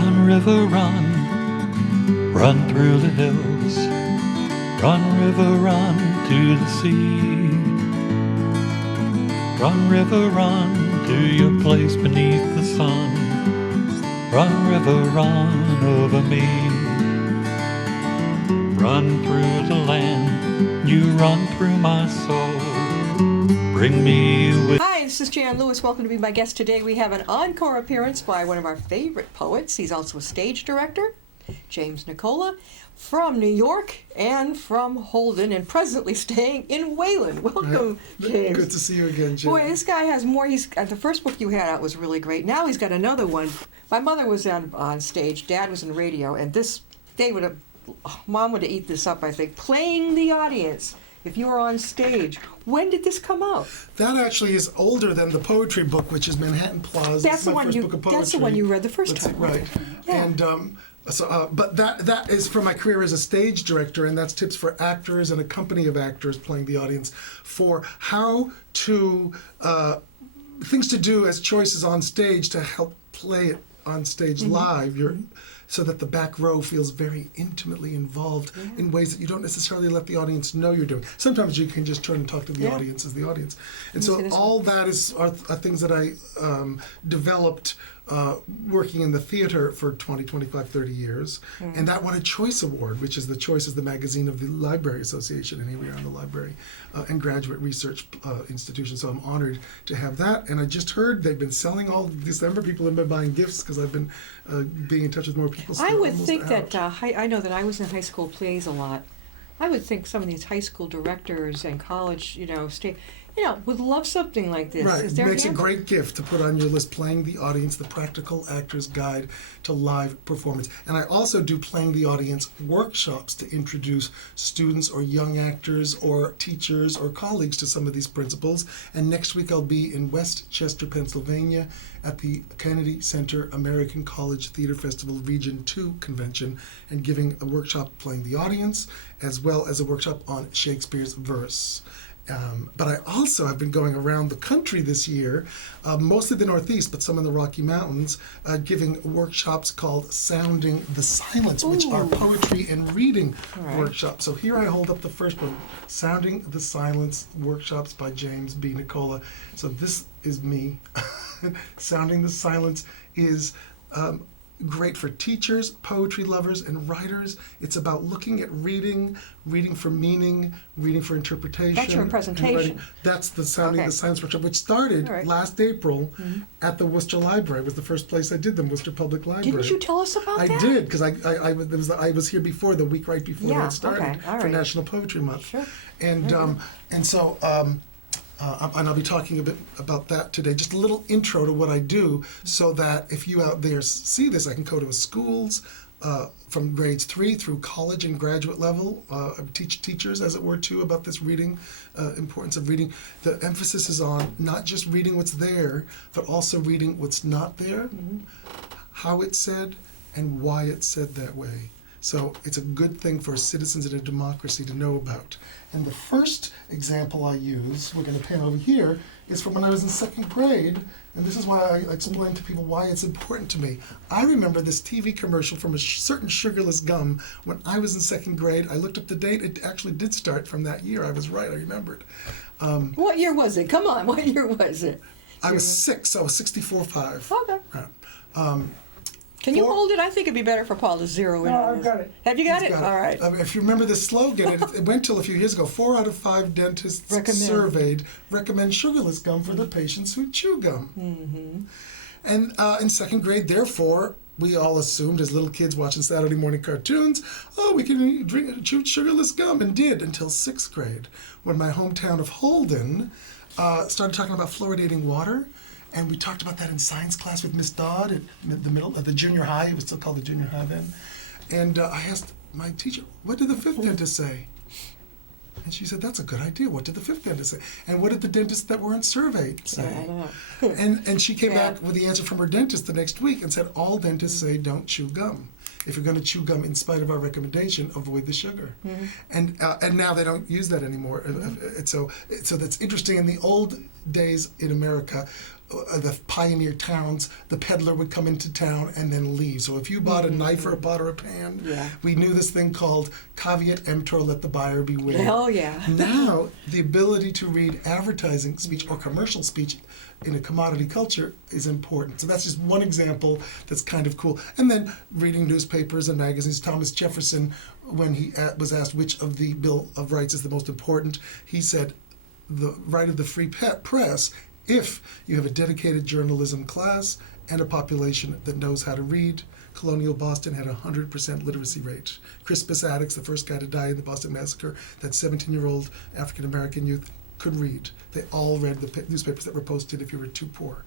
Run, river, run, run through the hills. Run, river, run to the sea. Run, river, run to your place beneath the sun. Run, river, run over me. Run through the land, you run through my soul. Bring me with... Hi, this is Jan Lewis. Welcome to be my guest today. We have an encore appearance by one of our favorite poets. He's also a stage director, James Nicola, from New York and from Holden, and presently staying in Wayland. Welcome, James. Good to see you again, Jim. Boy, this guy has more. The first book you had out was really great. Now he's got another one. My mother was on stage. Dad was in radio, and Mom would have eaten this up, I think. Playing the audience. If you were on stage, when did this come out? That actually is older than the poetry book, which is Manhattan Plaza. That's the one you read the first time. Right. Yeah. And but that is from my career as a stage director, and that's tips for actors and a company of actors playing the audience for how to things to do as choices on stage to help play it on stage live. So that the back row feels very intimately involved in ways that you don't necessarily let the audience know you're doing. Sometimes you can just turn and talk to the audience as the audience. And so all that are things that I developed working in the theater for 20, 25, 30 years. And that won a Choice Award, which is the Choice is the magazine of the Library Association, and here we are in the library and graduate research institution. So I'm honored to have that. And I just heard they've been selling all December. People have been buying gifts because I've been being in touch with more people. I would think that, I know that I was in high school plays a lot. I would think some of these high school directors and college, would love something like this. Right, it makes a great gift to put on your list, Playing the Audience, the Practical Actor's Guide to Live Performance. And I also do Playing the Audience workshops to introduce students or young actors or teachers or colleagues to some of these principles. And next week I'll be in Westchester, Pennsylvania at the Kennedy Center American College Theater Festival Region 2 convention and giving a workshop Playing the Audience as well as a workshop on Shakespeare's verse. But I also have been going around the country this year, mostly the Northeast, but some in the Rocky Mountains, giving workshops called Sounding the Silence, which are poetry and reading workshops. So here I hold up the first one, Sounding the Silence Workshops by James B. Nicola. So this is me. Sounding the Silence is great for teachers, poetry lovers, and writers. It's about looking at reading for meaning, reading for interpretation. That's your presentation. That's the Sounding the Silence workshop, which started last April at the Worcester Library. It was the first place I did them, Worcester Public Library. Didn't you tell us about that? I did, because I was here before, the week right before that started for National Poetry Month. Sure. And so and I'll be talking a bit about that today. Just a little intro to what I do so that if you out there see this, I can go to schools from grades 3 through college and graduate level, teach teachers, as it were, too, about this reading, importance of reading. The emphasis is on not just reading what's there, but also reading what's not there, how it's said, and why it's said that way. So it's a good thing for citizens in a democracy to know about. And the first example I use, we're going to pan over here, is from when I was in second grade, and this is why I explain to people why it's important to me. I remember this TV commercial from a certain sugarless gum when I was in second grade. I looked up the date. It actually did start from that year. I was right. I remembered. What year was it? Come on, what year was it? I was 6. I was 64.5. Okay. Right. Can you hold it? I think it'd be better for Paul to zero in. No, I've got it. Have you got it? All right. If you remember the slogan, it went till a few years ago. 4 out of 5 dentists surveyed recommend sugarless gum for the patients who chew gum. And in second grade, therefore, we all assumed as little kids watching Saturday morning cartoons, we can chew sugarless gum, and did until 6th grade, when my hometown of Holden started talking about fluoridating water. And we talked about that in science class with Miss Dodd at the junior high. It was still called the junior high then. And I asked my teacher, what did the 5th dentist say? And she said, that's a good idea. What did the 5th dentist say? And what did the dentists that weren't surveyed say? And she came back with the answer from her dentist the next week and said, all dentists say don't chew gum. If you're going to chew gum in spite of our recommendation, avoid the sugar. And now they don't use that anymore. So that's interesting. In the old days in America, the pioneer towns, the peddler would come into town and then leave. So if you bought a knife or a pot or a pan, we knew this thing called caveat emptor, let the buyer beware. Hell yeah. Now, the ability to read advertising speech or commercial speech in a commodity culture is important. So that's just one example that's kind of cool. And then reading newspapers and magazines. Thomas Jefferson, when he was asked which of the Bill of Rights is the most important, he said the right of the free press if you have a dedicated journalism class and a population that knows how to read. Colonial Boston had a 100% literacy rate. Crispus Attucks, the first guy to die in the Boston Massacre, that 17-year-old African-American youth could read. They all read the newspapers that were posted if you were too poor.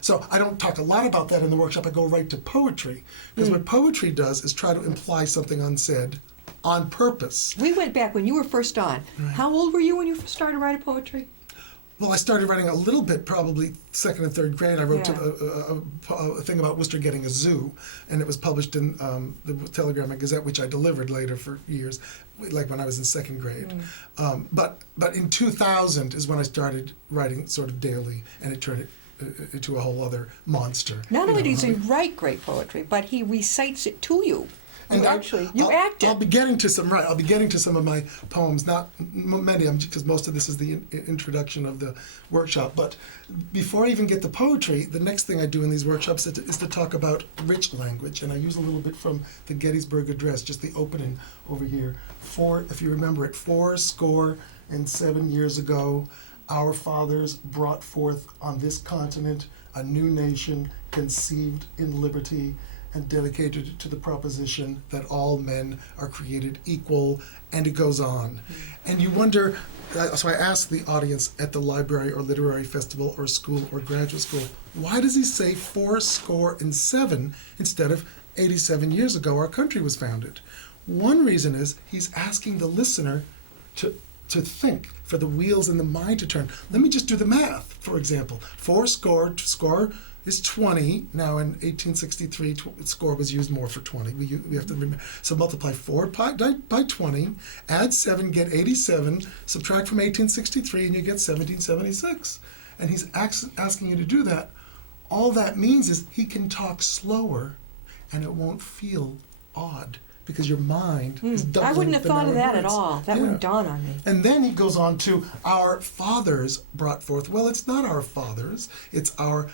So I don't talk a lot about that in the workshop. I go right to poetry. Because what poetry does is try to imply something unsaid on purpose. We went back when you were first on. Right. How old were you when you first started writing poetry? Well, I started writing a little bit, probably second and third grade. I wrote a thing about Worcester getting a zoo, and it was published in the Telegram and Gazette, which I delivered later for years, like when I was in second grade. But in 2000 is when I started writing sort of daily, and it turned it into a whole other monster. Not only does he write great poetry, but he recites it to you. And You act it. I'll be getting to some. Right, I'll be getting to some of my poems. Not many, because most of this is the introduction of the workshop. But before I even get to poetry, the next thing I do in these workshops is to talk about rich language, and I use a little bit from the Gettysburg Address, just the opening over here. If you remember it, 407 years ago, our fathers brought forth on this continent a new nation conceived in liberty and dedicated to the proposition that all men are created equal, and it goes on. And you wonder, so I asked the audience at the library or literary festival or school or graduate school, why does he say 407 instead of 87 years ago our country was founded? One reason is he's asking the listener to think, for the wheels in the mind to turn. Let me just do the math, for example. Score is 20. Now in 1863, score was used more for 20. We have to remember. So multiply 4 by 20, add 7, get 87, subtract from 1863, and you get 1776. And he's asking you to do that. All that means is he can talk slower, and it won't feel odd, because your mind is doubling. I wouldn't have the thought of number that at words. all. That wouldn't dawn on me. And then he goes on to our fathers brought forth. Well, it's not our fathers. It's our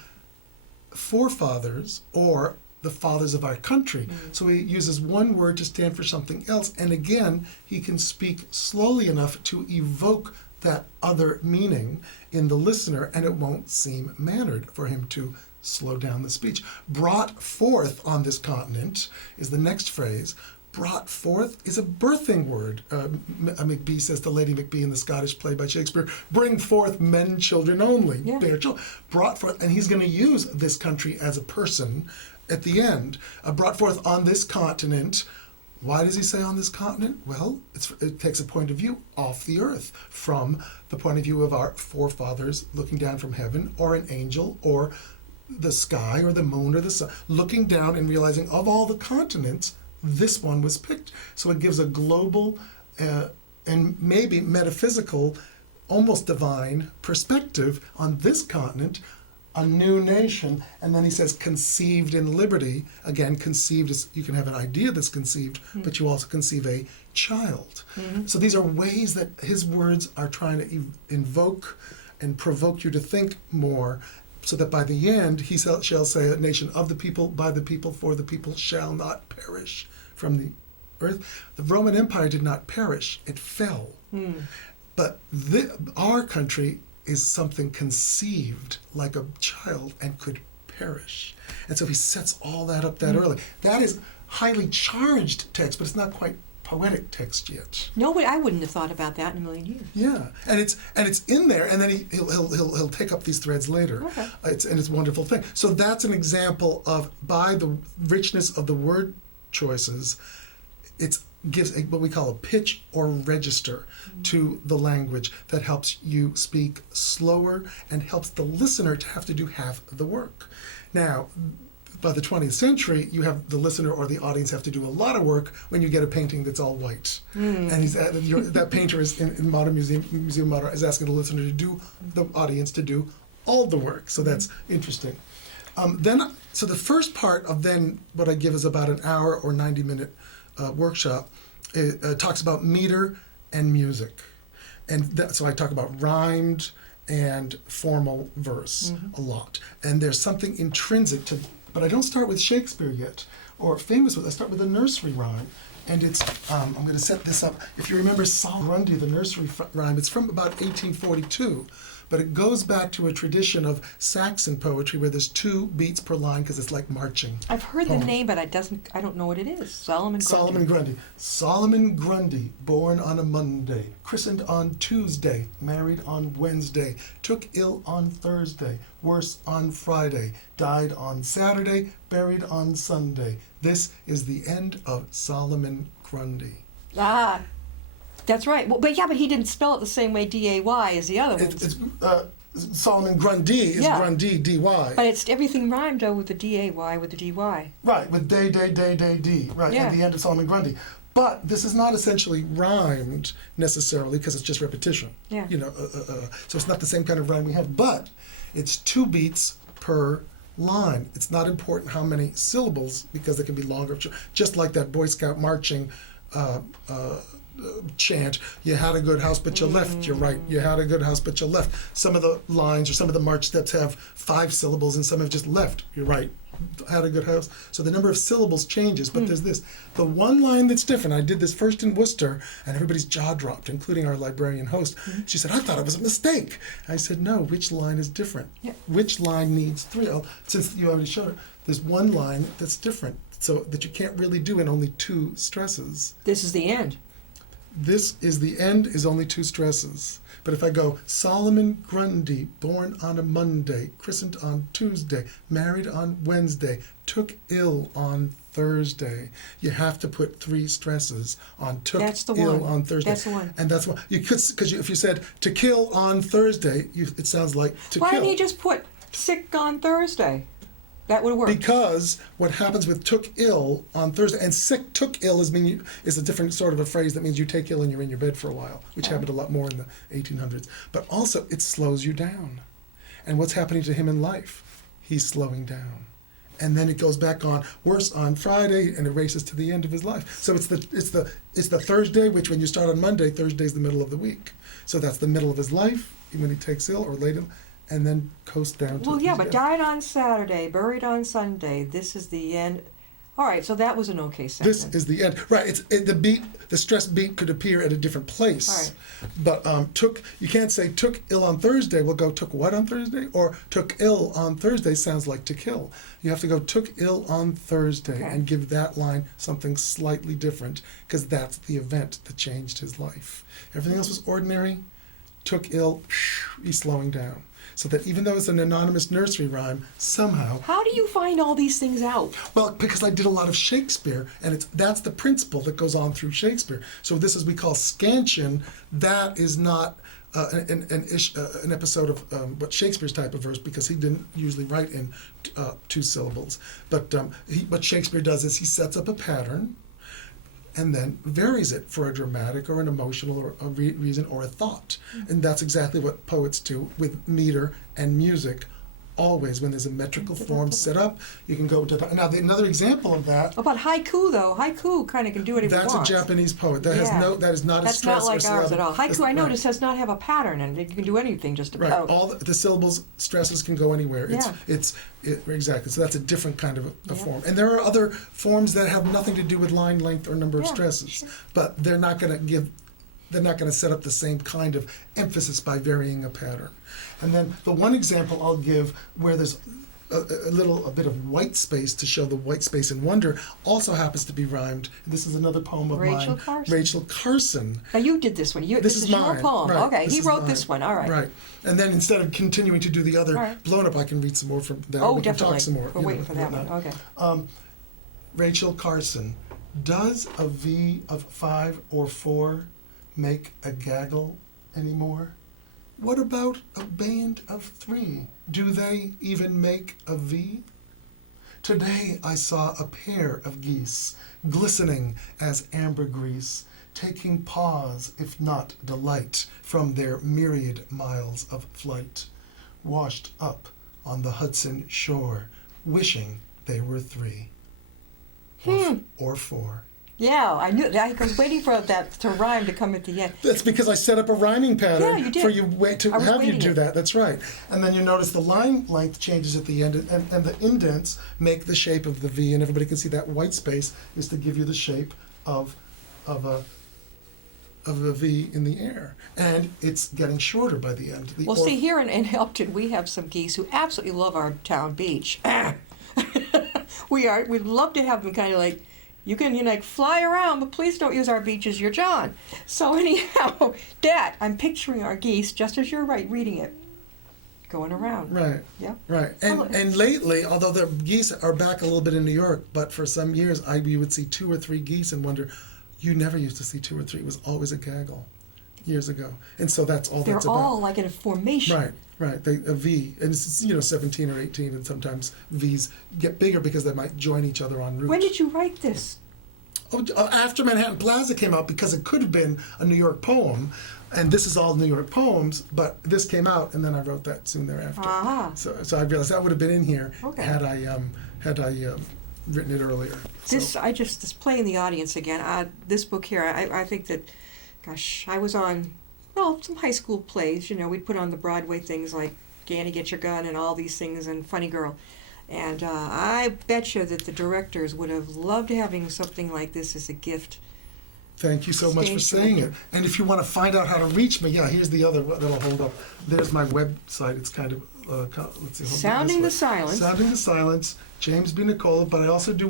forefathers, or the fathers of our country. So he uses one word to stand for something else. And again, he can speak slowly enough to evoke that other meaning in the listener, and it won't seem mannered for him to slow down the speech. Brought forth on this continent is the next phrase. Brought forth is a birthing word. McBee says to Lady McBee in the Scottish play by Shakespeare, bring forth men, children only. Yeah. Bear children. Brought forth, and he's going to use this country as a person at the end. Brought forth on this continent. Why does he say on this continent? Well, it takes a point of view off the earth, from the point of view of our forefathers looking down from heaven, or an angel, or the sky, or the moon, or the sun, looking down and realizing of all the continents, this one was picked. So it gives a global and maybe metaphysical, almost divine perspective on this continent, a new nation. And then he says conceived in liberty. Again, conceived is, you can have an idea that's conceived, but you also conceive a child. So these are ways that his words are trying to invoke and provoke you to think more, so that by the end he shall say, a nation of the people, by the people, for the people, shall not perish from the earth. The Roman Empire did not perish, it fell. But our country is something conceived like a child and could perish. And so he sets all that up that early. That is highly charged text, but it's not quite poetic text yet. No, but I wouldn't have thought about that in a million years. Yeah, and it's in there, and then he'll take up these threads later. Okay. It's a wonderful thing. So that's an example of, by the richness of the word choices, it gives what we call a pitch or register to the language that helps you speak slower and helps the listener to have to do half the work. Now, by the 20th century, you have the listener or the audience have to do a lot of work when you get a painting that's all white. And that painter is in Modern Museum Modern is asking the listener to do, the audience to do all the work. So that's interesting. So the first part of then what I give is about an hour or 90-minute workshop. It talks about meter and music. So I talk about rhymed and formal verse a lot. And there's something intrinsic to, but I don't start with Shakespeare yet, or famous with, I start with a nursery rhyme. And it's, I'm going to set this up. If you remember Solomon Grundy, the nursery rhyme, it's from about 1842. But it goes back to a tradition of Saxon poetry where there's 2 beats per line because it's like marching. I've heard poems. the name, but I don't know what it is. Solomon Grundy. Solomon Grundy. Solomon Grundy, born on a Monday, christened on Tuesday, married on Wednesday, took ill on Thursday, worse on Friday, died on Saturday, buried on Sunday. This is the end of Solomon Grundy. Ah, that's right. Well, but he didn't spell it the same way D-A-Y as the other ones. Solomon Grundy is Grundy, D-Y. But it's everything rhymed though with the D-A-Y, with the D-Y. Right, with day, D. Right, at the end of Solomon Grundy. But this is not essentially rhymed necessarily because it's just repetition. Yeah. So it's not the same kind of rhyme we have. But it's 2 beats per line. It's not important how many syllables because it can be longer. Just like that Boy Scout marching chant, you had a good house but you left, you're right, you had a good house but you left. Some of the lines or some of the march steps have 5 syllables and some have just left, you're right, had a good house. So the number of syllables changes, but there's this. The one line that's different, I did this first in Worcester and everybody's jaw dropped, including our librarian host. She said, I thought it was a mistake. I said, no, which line is different? Yeah. Which line needs 3? Since you already showed it, there's one line that's different, so that you can't really do in only 2 stresses. This is the end. This is the end is only 2 stresses. But if I go Solomon Grundy, born on a Monday, christened on Tuesday, married on Wednesday, took ill on Thursday, you have to put 3 stresses on took That's the ill one. on Thursday. That's the one. And that's what you could, because if you said to kill on Thursday, it sounds like to Why kill. didn't he just put sick on Thursday? That would work. Because what happens with took ill on Thursday, and sick took ill is a different sort of a phrase that means you take ill and you're in your bed for a while, which happened a lot more in the 1800s. But also it slows you down. And what's happening to him in life? He's slowing down. And then it goes back on worse on Friday and it races to the end of his life. So it's the Thursday, which when you start on Monday, Thursday's the middle of the week. So that's the middle of his life when he takes ill or late, and then coast down to Well, yeah, but end. died on Saturday, buried on Sunday. This is the end. All right, so that was an okay sentence. This is the end. Right, the stress beat could appear at a different place. All right. But you can't say took ill on Thursday, we'll go took what on Thursday? Or took ill on Thursday sounds like to kill. You have to go took ill on Thursday and give that line something slightly different because that's the event that changed his life. Everything else was ordinary. Took ill, he's slowing down. So that even though it's an anonymous nursery rhyme, somehow... How do you find all these things out? Well, because I did a lot of Shakespeare, and that's the principle that goes on through Shakespeare. So this is we call scansion. That is not an episode of what Shakespeare's type of verse, because he didn't usually write in 2 syllables. But what Shakespeare does is he sets up a pattern, and then varies it for a dramatic or an emotional or a reason or a thought. And that's exactly what poets do with meter and music. Always, when there's a metrical form set up, you can go to the... Now, another example of that... About haiku, though. Haiku kind of can do whatever That's he wants. a Japanese poet. That is not a That's stress not like or syllable. ours at all. Haiku, I noticed, Right. does not have a pattern, and you can do anything just Right. about. All the syllables, stresses can go anywhere. Exactly. So that's a different kind of a form. And there are other forms that have nothing to do with line length or number of stresses, sure. but they're not going to set up the same kind of emphasis by varying a pattern. And then the one example I'll give where there's a bit of white space to show the white space and wonder also happens to be rhymed. This is another poem of Rachel mine. Carson? Rachel Carson. Now, you did this one. This is mine. your poem. Right. Okay, This he is wrote mine. this one. All right. Right. And then instead of continuing to do the other right. blown up, I can read some more from that. Oh, we can definitely. talk some more. We're waiting for that one. Okay. Rachel Carson. Does a V of 5 or 4 make a gaggle anymore? What about a band of 3? Do they even make a V? Today I saw a pair of geese, glistening as ambergris, taking pause, if not delight, from their myriad miles of flight. washed up on the Hudson shore, wishing they were 3 or 4. Yeah, I knew that. I was waiting for that to rhyme to come at the end. That's because I set up a rhyming pattern Yeah, you did. for you to I was have you waiting do it. that. That's right. And then you notice the line length changes at the end, and the indents make the shape of the V, and everybody can see that white space is to give you the shape of a V in the air, and it's getting shorter by the end. Well, see, here in Elkton, we have some geese who absolutely love our town beach. We'd love to have them kind of like, you can like fly around, but please don't use our beach as your John. So anyhow, Dad, I'm picturing our geese just as you're reading it, going around. Right. Yeah. Right. And lately, although the geese are back a little bit in New York, but for some years we would see 2 or 3 geese and wonder, you never used to see 2 or 3. It was always a gaggle years ago. And so that's all They're that's all about. like in a formation. Right. Right, a V, and it's 17 or 18, and sometimes V's get bigger because they might join each other en route. When did you write this? After Manhattan Plaza came out, because it could have been a New York poem, and this is all New York poems, but this came out, and then I wrote that soon thereafter. Ah. So I realized that would have been in here Okay. had I written it earlier. This play in the audience again. This book here, I think that, gosh, I was on, some high school plays. We'd put on the Broadway things like Ganny Get Your Gun and all these things and Funny Girl. And I bet you that the directors would have loved having something like this as a gift. Thank you so much for Stage saying it. director. And if you want to find out how to reach me, here's the other that'll hold up. There's my website. It's kind of let's see. Sounding the Silence. Sounding the Silence. James B. Nicola. But I also do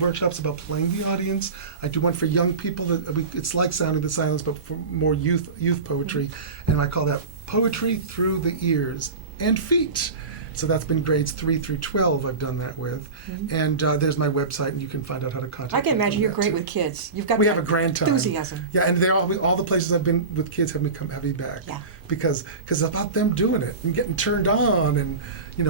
workshops about playing the audience. I do one for young people. It's like Sounding the Silence, but for more youth poetry, Mm-hmm. and I call that Poetry Through the Ears and Feet. So that's been grades 3 through 12 I've done that with. Mm-hmm. And there's my website, and you can find out how to contact me. I can imagine from you're that, great too. with kids. You've got We that have a grand time. enthusiasm. Yeah, and all the places I've been with kids have me back. Yeah. Because about them doing it and getting turned on, and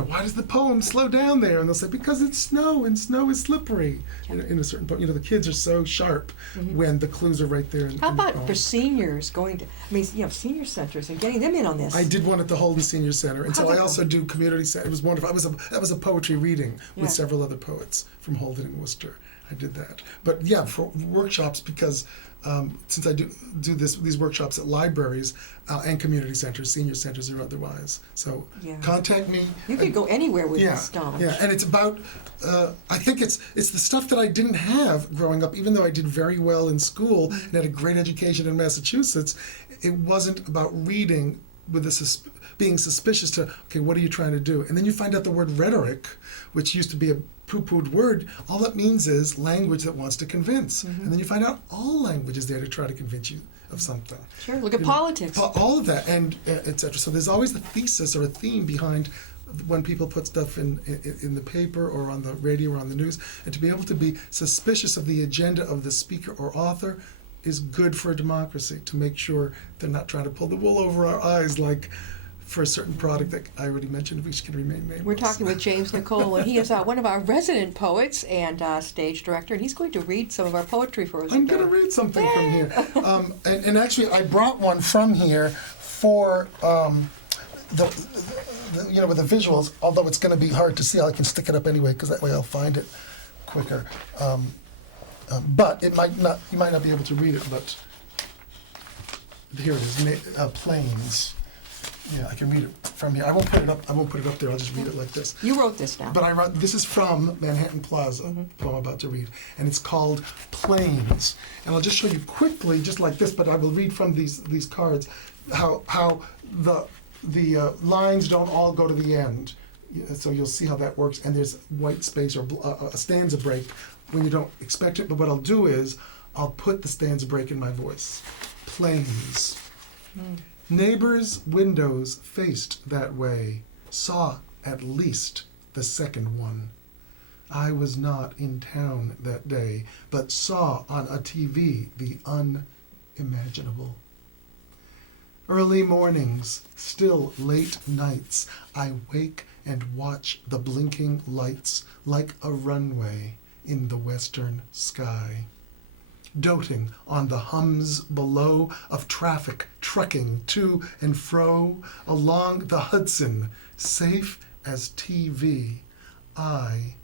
why does the poem slow down there? And they'll say, because it's snow, and snow is slippery. In a certain point, the kids are so sharp when the clues are right there. How in the about poem. for seniors going to, senior centers and getting them in on this? I did one at the Holden Senior Center, and so How'd I that also go? do community center. It was wonderful. That was a poetry reading Yeah. with several other poets from Holden and Worcester. I did that, but yeah, for workshops, because since I do these workshops at libraries and community centers, senior centers or otherwise. So Yeah. contact me. You could go anywhere with Yeah, this knowledge. yeah, and it's about. I think it's the stuff that I didn't have growing up. Even though I did very well in school and had a great education in Massachusetts, it wasn't about reading with being suspicious to, okay, what are you trying to do? And then you find out the word rhetoric, which used to be a poo-pooed word. All that means is language that wants to convince. And then you find out all language is there to try to convince you of something. Sure, look at politics. All of that, and et cetera. So there's always the thesis or a theme behind when people put stuff in the paper or on the radio or on the news, and to be able to be suspicious of the agenda of the speaker or author is good for a democracy, to make sure they're not trying to pull the wool over our eyes like for a certain product that I already mentioned, which can remain nameless. We're talking with James Nicola, and he is one of our resident poets and stage director, and he's going to read some of our poetry for us. I'm going to read something from here. And actually, I brought one from here for the with the visuals, although it's going to be hard to see. I can stick it up anyway, because that way I'll find it quicker. But it might not. You might not be able to read it, but here it is. Plains. Yeah, I can read it from here. I won't put it up there. I'll just read it like this. You wrote this now. But I wrote, this is from Manhattan Plaza, poem I'm about to read, and it's called Plains. And I'll just show you quickly, just like this, but I will read from these cards, how the lines don't all go to the end. So you'll see how that works, and there's white space or a stanza break when you don't expect it, but what I'll do is, I'll put the stanza break in my voice. Plains. Neighbors' windows faced that way, saw at least the second one. I was not in town that day, but saw on a TV the unimaginable. Early mornings, still late nights, I wake and watch the blinking lights like a runway in the western sky. doting on the hums below of traffic trucking to and fro along the Hudson, safe as TV. I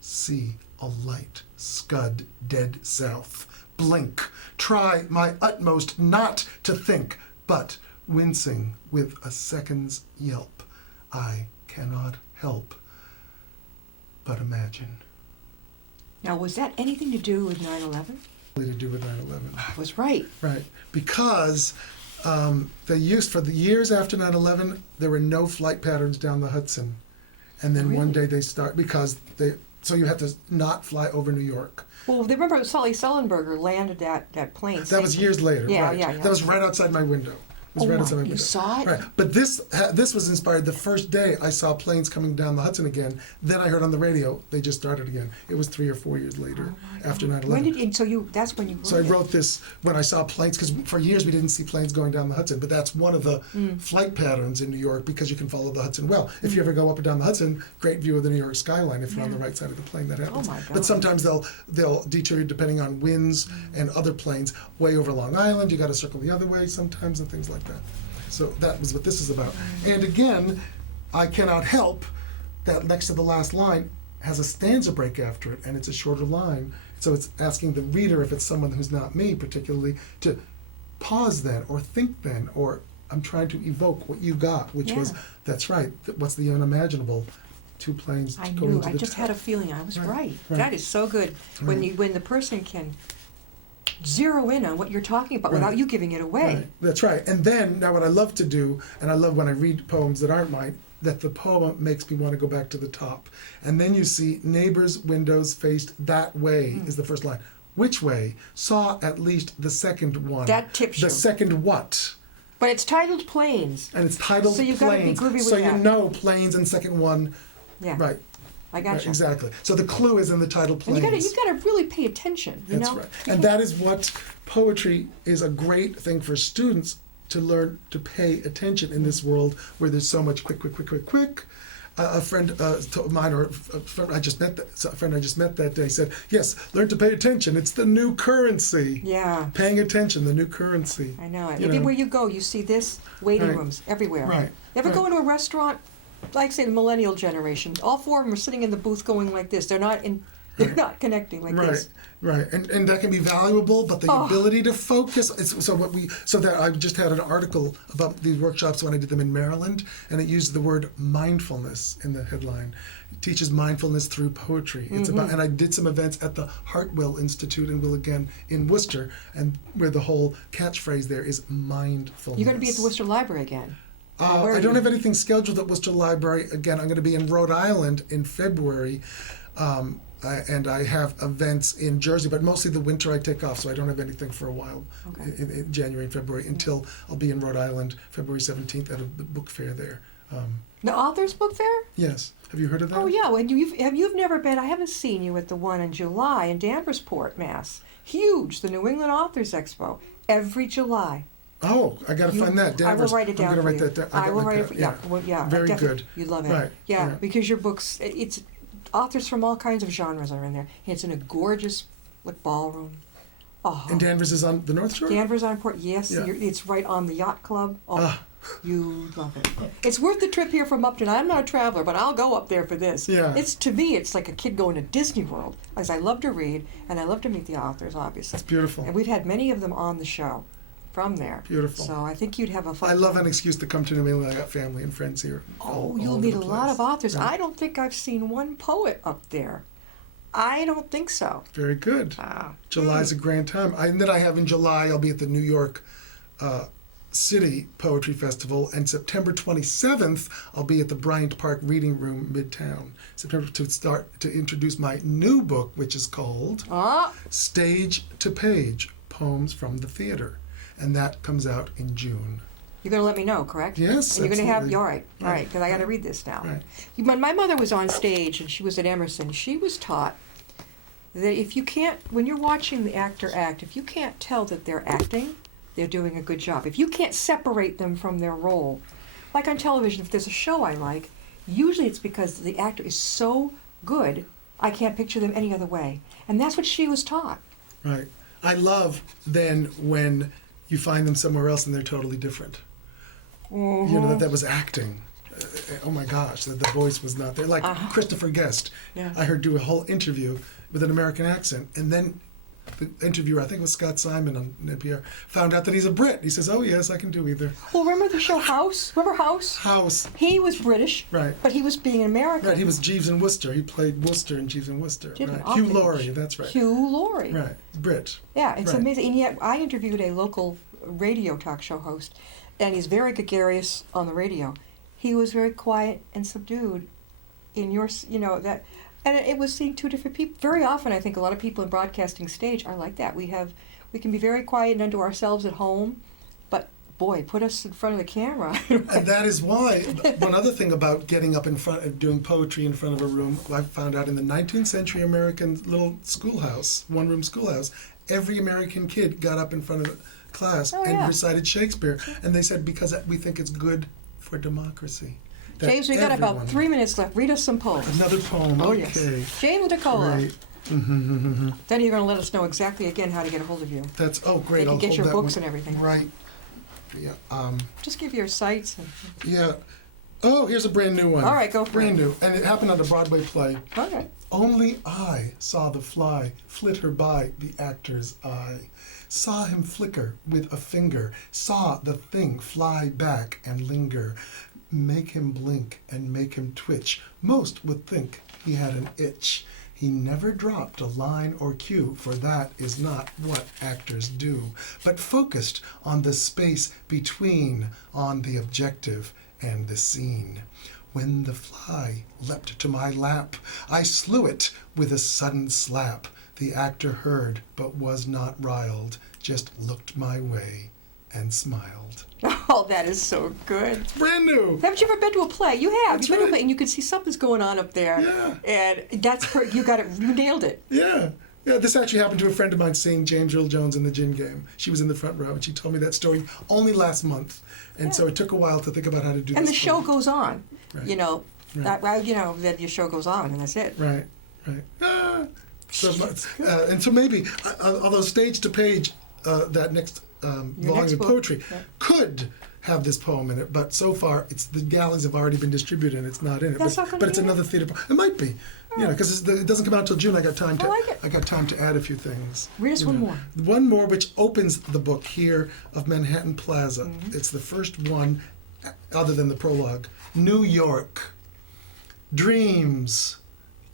see a light scud dead south. Blink, try my utmost not to think, but wincing with a second's yelp, I cannot help but imagine. Now, was that anything to do with 9/11? To do with 9/11. I was right. Right, because they used, for the years after 9/11, there were no flight patterns down the Hudson. And then one day they so you had to not fly over New York. Well, they remember Sully Sullenberger landed that plane. That was years later. Yeah, right. yeah. That was right outside my window. It was right outside my window. You saw it? Right. But this was inspired the first day I saw planes coming down the Hudson again. Then I heard on the radio they just started again. It was 3 or 4 years later after 9/11. When did that's when you wrote So I it. wrote this when I saw planes, because for years we didn't see planes going down the Hudson, but that's one of the flight patterns in New York, because you can follow the Hudson well. If you ever go up and down the Hudson, great view of the New York skyline if you're on the right side of the plane. That happens. Oh my God. But sometimes they'll detour you depending on winds and other planes way over Long Island. You got to circle the other way sometimes and things like that. So that was what this is about. And again, I cannot help that next to the last line has a stanza break after it, and it's a shorter line. So it's asking the reader, if it's someone who's not me particularly, to pause then, or think then, or I'm trying to evoke what you got, which was, that's right, what's the unimaginable? 2 planes I going knew. to I the just had a feeling I was right. right. That is so good. When the person can zero in on what you're talking about Right. without you giving it away. Right. That's right. And then, now what I love to do, and I love when I read poems that aren't mine, that the poem makes me want to go back to the top. And then you see, neighbors' windows faced that way is the first line. Which way? Saw at least the second one. That tips The you. second what? But it's titled Planes. And it's titled So you've gotta be Planes. groovy with So you that. know planes and second one. Yeah. Right. I got Right, you. exactly. So the clue is in the title And Planes. you gotta really pay attention. You That's know. right. And that is what poetry is, a great thing for students to learn to pay attention in this world where there's so much quick. A friend of mine, or a friend I just met that day, said, "Yes, learn to pay attention. It's the new currency." Yeah. Paying attention, the new currency. I know it. You know. Everywhere you go, you see this. Waiting Right. rooms everywhere. Right. You ever Right. go into a restaurant? Like say the millennial generation, all 4 of them are sitting in the booth going like this. They're not not connecting like Right, this. right, and that can be valuable, but the ability to focus. So that I just had an article about these workshops when I did them in Maryland, and it used the word mindfulness in the headline. It teaches mindfulness through poetry. It's about, and I did some events at the Hartwell Institute and will again in Worcester, and where the whole catchphrase there is mindfulness. You're going to be at the Worcester Library again. Where I are don't you? have anything scheduled at Worcester Library. Again, I'm going to be in Rhode Island in February, and I have events in Jersey, but mostly the winter I take off, so I don't have anything for a while in January and February until I'll be in Rhode Island February 17th at a book fair there. The Authors Book Fair? Yes. Have you heard of that? Oh yeah. And you've never been? I haven't seen you at the one in July in Danversport, Mass. Huge, the New England Authors Expo, every July. Oh, I got to find that. I will Danvers. write it down. I'm going to for write you. that down. I will write it. that. For, yeah. Well, yeah. Very definitely. good. You love it. Right. Yeah, right. because your books, it's authors from all kinds of genres are in there. It's in a gorgeous ballroom. Oh. And Danvers is on the North Shore? Danvers on Port. Yes, Yeah. it's right on the yacht club. Oh. Ah. You love it. It's worth the trip here from Upton. I'm not a traveler, but I'll go up there for this. Yeah. To me, it's like a kid going to Disney World, as I love to read, and I love to meet the authors, obviously. It's beautiful. And we've had many of them on the show from there. Beautiful. So I think you'd have a fun I love time. an excuse to come to New England. I got family and friends here. all You'll over meet the a lot place. of authors. Yeah. I don't think I've seen one poet up there. I don't think so. Very good. July's a grand time. And then I have in July, I'll be at the New York City Poetry Festival, and September 27th, I'll be at the Bryant Park Reading Room, Midtown. September to introduce my new book, which is called Stage to Page, Poems from the Theater. And that comes out in June. You're going to let me know, correct? Yes, And you're going to have, absolutely. all right, because I got to read this now. Right. When my mother was on stage and she was at Emerson, she was taught that if you can't, when you're watching the actor act, if you can't tell that they're acting, they're doing a good job. If you can't separate them from their role, like on television, if there's a show I like, usually it's because the actor is so good, I can't picture them any other way. And that's what she was taught. Right. I love then when you find them somewhere else and they're totally different. Mm-hmm. You know, that was acting. Oh my gosh, that the voice was not there. Like Christopher Guest, Yeah. I heard do a whole interview with an American accent, and then the interviewer, I think it was Scott Simon on NPR, found out that he's a Brit. He says, "Oh yes, I can do either." Well, remember the show House? Remember House? House, He was British, right? but he was being American. Right. He was Jeeves and Wooster. He played Wooster in Jeeves and Wooster. Didn't Right. Hugh often- Laurie. That's right. Hugh Laurie. Right. Brit. Yeah, it's Right. amazing. And yet, I interviewed a local radio talk show host, and he's very gregarious on the radio. He was very quiet and subdued in your, that, and it was seeing two different people. Very often, I think a lot of people in broadcasting stage are like that. We can be very quiet and unto ourselves at home, but boy, put us in front of the camera. And that is why, one other thing about getting up in front of doing poetry in front of a room, I found out in the 19th century American little schoolhouse, one-room schoolhouse, every American kid got up in front of the class and recited Shakespeare. And they said, because we think it's good for democracy. That James, we got about everyone- 3 minutes left. Read us some poems. Another poem, Oh, okay. yes. James Nicola. Great. Then you're going to let us know exactly again how to get a hold of you. That's, oh great, They can I'll get hold your that books one. and everything. Right. Yeah, Just give your sites. And, yeah. Oh, here's a brand new one. All right, go for brand it. new. And it happened on a Broadway play. okay. Only I saw the fly flit her by the actor's eye. Saw him flicker with a finger. Saw the thing fly back and linger. Make him blink and make him twitch. Most would think he had an itch. He never dropped a line or cue, for that is not what actors do, but focused on the space between, on the objective and the scene. When the fly leapt to my lap, I slew it with a sudden slap. The actor heard, but was not riled, just looked my way and smiled. Oh, that is so good. It's brand new. Haven't you ever been to a play? You have. That's You've been to a right. play, and you can see something's going on up there. Yeah. And that's you got it. You nailed it. Yeah. Yeah, this actually happened to a friend of mine seeing James Earl Jones in the Gin Game. She was in the front row, and she told me that story only last month. And so it took a while to think about how to do And this. the show play. goes on. Right. You know, Right. that your show goes on, and that's it. Right, right. And so maybe, although stage to page, that next volume next of book, poetry yeah. could have this poem in it, but so far the galleys have already been distributed and it's not in it. That's but not gonna but it's be in another theater poem. It might be, because it doesn't come out until June. I got time to. I like it. I got time to add a few things. Read us one more. One more, which opens the book here of Manhattan Plaza. Mm-hmm. It's the first one, other than the prologue. New York. Dreams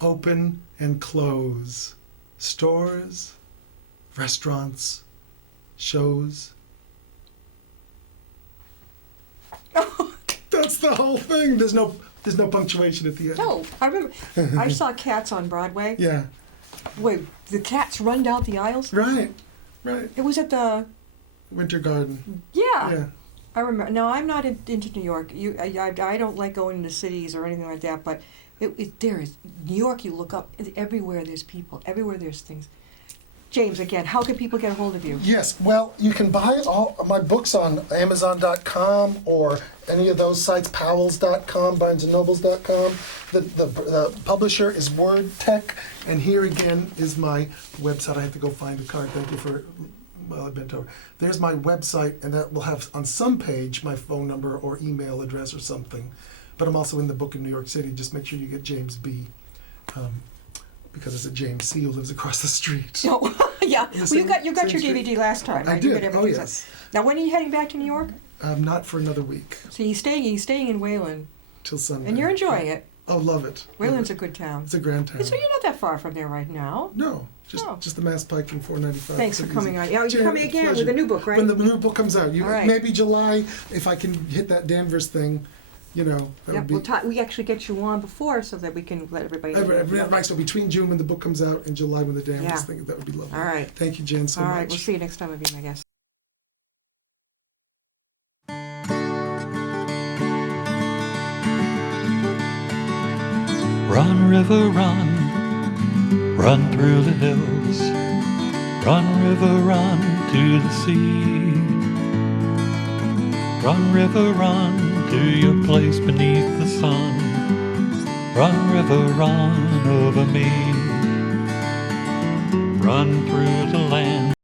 open and close. Stores, restaurants, shows. That's the whole thing. There's no punctuation at the end. No, I remember. I saw Cats on Broadway. Yeah. Wait, the cats run down the aisles. Right. Right. It was at the. Winter Garden. Yeah. I remember. No, I'm not into New York. I don't like going into cities or anything like that. But there is New York. You look up everywhere. There's people. Everywhere there's things. James, again, how can people get a hold of you? Yes, well, you can buy all my books on Amazon.com or any of those sites, Powell's.com, BarnesandNobles.com. The publisher is Word Tech, and here again is my website. I have to go find the card. Thank you for, well, I've bent over. There's my website, and that will have on some page my phone number or email address or something. But I'm also in the book in New York City. Just make sure you get James B. Because it's a James C. who lives across the street. Oh, yeah. In the Well, same- you got your same street. DVD last time, I right? You did. got Oh, everything yes. Now, when are you heading back to New York? Not for another week, So you're staying in Wayland, till Sunday. and you're enjoying it. Oh, love it. Wayland's a Love good town. it. It's a grand town. So you're not that far from there right now. No, Oh. just the Mass Pike and 495. Thanks for Pretty coming easy. on. Yeah, you're Jan, coming again pleasure. with a new book, right? When the new book comes out, All right. maybe July, if I can hit that Danvers thing, that Yep, would be. we actually get you on before so that we can let everybody know. Right, so between June when the book comes out and July when the Danvers Yeah. thing, that would be lovely. All right. Thank you, Jen, so All much. right, we'll see you next time. I'll be my guest. Run, river, run, run through the hills. Run, river, run to the sea. Run, river, run to your place beneath the sun. Run, river, run over me. Run through the land